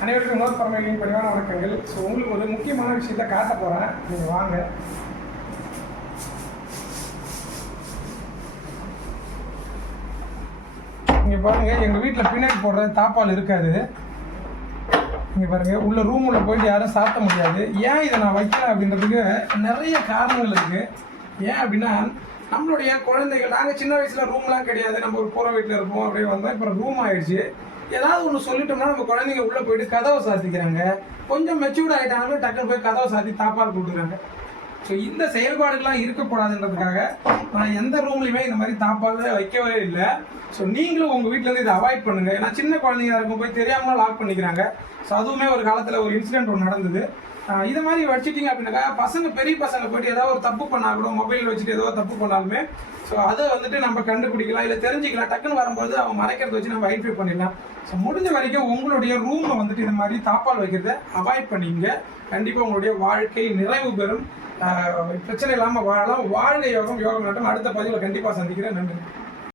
அனைவருக்கும் உணவு பரமையின் பணிவான வணக்கங்கள். ஸோ உங்களுக்கு ஒரு முக்கியமான விஷயத்த காட்ட போகிறேன் நீங்கள் வாங்க. இங்கே பாருங்க எங்கள் வீட்டில் பின்னாடி போடுற தாப்பால் இருக்காது. இங்கே பாருங்க உள்ள ரூம் உள்ள போயிட்டு யாரும் சாப்பிட முடியாது. ஏன் இதை நான் வைக்கிறேன் அப்படின்றதுக்கு நிறைய காரணங்கள் இருக்குது ஏன் அப்படின்னா நம்மளுடைய குழந்தைகள் நாங்கள் சின்ன வயசில் ரூம்லாம் கிடையாது. நம்ம ஒரு கூரை வீட்டில் இருப்போம் அப்படியே வந்தோம் இப்போ ரூம் ஆயிடுச்சு. ஏதாவது ஒன்று சொல்லிட்டோம்னா நம்ம குழந்தைங்க உள்ளே போயிட்டு கதவை சாத்திக்கிறாங்க. கொஞ்சம் மெச்சூர்ட் ஆகிட்டாலுமே டக்குனு போய் கதவை சாத்தி தாப்பால் கொடுக்குறாங்க. ஸோ இந்த செயல்பாடுகள்லாம் இருக்கக்கூடாதுன்றதுக்காக நான் எந்த ரூம்லையுமே இந்த மாதிரி தாப்பால் வைக்கவே இல்லை. ஸோ நீங்களும் உங்கள் வீட்டிலேருந்து இதை அவாய்ட் பண்ணுங்கள் ஏன்னா சின்ன குழந்தைங்க இருக்கும் போய் தெரியாமல் லாக் பண்ணிக்கிறாங்க. ஸோ அதுவுமே ஒரு காலத்தில் ஒரு இன்சிடென்ட் ஒன்று நடந்தது. இதை மாதிரி வச்சுட்டீங்க அப்படின்னாக்கா பசங்க பெரிய பசங்க போயிட்டு ஏதாவது ஒரு தப்பு பண்ணால் கூட மொபைல் வச்சுட்டு ஏதோ தப்பு பண்ணாலுமே ஸோ அதை வந்துட்டு நம்ம கண்டுபிடிக்கலாம். இல்லை தெரிஞ்சுக்கலாம். டக்குன்னு வரும்போது அவன் மறைக்கிறத வச்சு நம்ம ஐடென்டிஃபை பண்ணிடலாம். ஸோ முடிஞ்ச வரைக்கும் உங்களுடைய ரூமில் வந்துட்டு இந்த மாதிரி தாப்பால் வைக்கிறத அவாய்ட் பண்ணிங்க கண்டிப்பாக உங்களுடைய வாழ்க்கை நிறைவு பெறும். பிரச்சனை இல்லாமல் வாழலாம். வாழ்க யோகம். யோகம் நாட்டம் அடுத்த பதிவில் கண்டிப்பாக சந்திக்கிறேன். நன்றி.